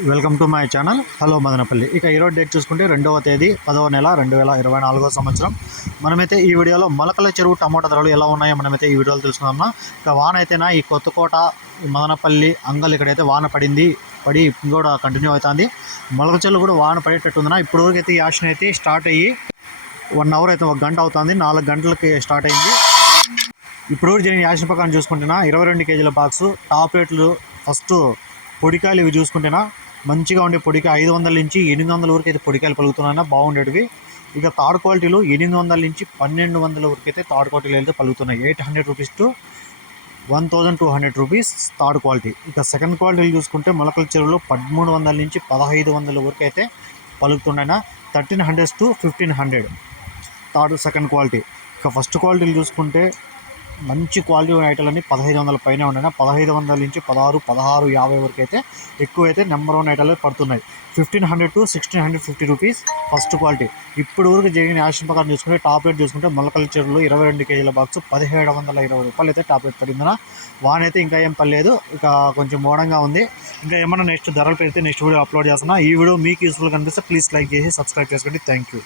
Welcome to my channel. Hello Madanapalle. ఇక ఈరోజు date చూసుకుంటే రెండవ తేదీ పదవ నెల రెండు వేల ఇరవై నాలుగో సంవత్సరం. మనమైతే ఈ వీడియోలో మొలకల చెరువు టమాటా ధరలు ఎలా ఉన్నాయో మనమైతే ఈ వీడియోలో తెలుసుకుందాం ఇక వాన అయితేనా ఈ కొత్తకోట ఈ మదనపల్లి అంగల్ ఇక్కడైతే వాన పడింది పడి కూడా కంటిన్యూ అవుతుంది. మొలక చెరువు కూడా వాన పడేటట్టుందినా. ఇప్పుడు వరకు అయితే యాక్షన్ అయితే స్టార్ట్ అయ్యి వన్ అవర్ అయితే ఒక గంట అవుతుంది. నాలుగు గంటలకి స్టార్ట్ అయింది. ఇప్పుడు జరిగిన యాక్షన్ ప్రకారం చూసుకుంటున్నా ఇరవై రెండు కేజీల బాక్సు టాప్ రేట్లు ఫస్ట్ పొడికాయలు ఇవి చూసుకుంటేనా? మంచిగా ఉండే పొడికాయ ఐదు వందల నుంచి ఎనిమిది వందల వరకు అయితే పొడికాయలు పలుకుతున్నాయన్నా బాగుండేటివి. ఇక థర్డ్ క్వాలిటీలో ఎనిమిది వందల నుంచి పన్నెండు వందల వరకు అయితే థర్డ్ క్వాలిటీలు అయితే పలుకుతున్నాయి. Eight hundred rupees to one thousand two hundred rupees third quality. ఇక సెకండ్ క్వాలిటీలు చూసుకుంటే మొలకల చెరువులో పదమూడు వందల నుంచి పదహైదు వందల వరకు అయితే పలుకుతున్నాయి thirteen hundreds to fifteen hundred third second quality. ఇక ఫస్ట్ క్వాలిటీలు చూసుకుంటే మంచి క్వాలిటీ ఐటలన్నీ పదహైదు వందల పైన ఉన్నాయి. పదహైదు వందల నుంచి పదహారు పదహారు యాభై వరకు అయితే ఎక్కువ అయితే నెంబర్ వన్ ఐటలు పడుతున్నాయి. Fifteen hundred to sixteen hundred fifty rupees first quality ఇప్పుడు వరకు జరిగిన యాక్షన్ ప్రకారం చూసుకుంటే టాప్లెట్ చూసుకుంటే మొలకల చెరువులు ఇరవై రెండు కేజీల బాక్స్ పదిహేడు వందల ఇరవై రూపాయలు అయితే టాప్ రేట్ పడిందన. అయితే ఇంకా ఏం పర్లేదు ఇక కొంచెం మోడంగా ఉంది. ఇంకా ఏమన్నా నెక్స్ట్ ధరలు పెడితే నెక్స్ట్ వీడియో అప్లోడ్ చేస్తున్నా. ఈ వీడియో మీకు యూస్ఫుల్ కనిపిస్తే ప్లీజ్ లైక్ చేసి సబ్స్క్రైబ్ చేసుకోండి. Thank you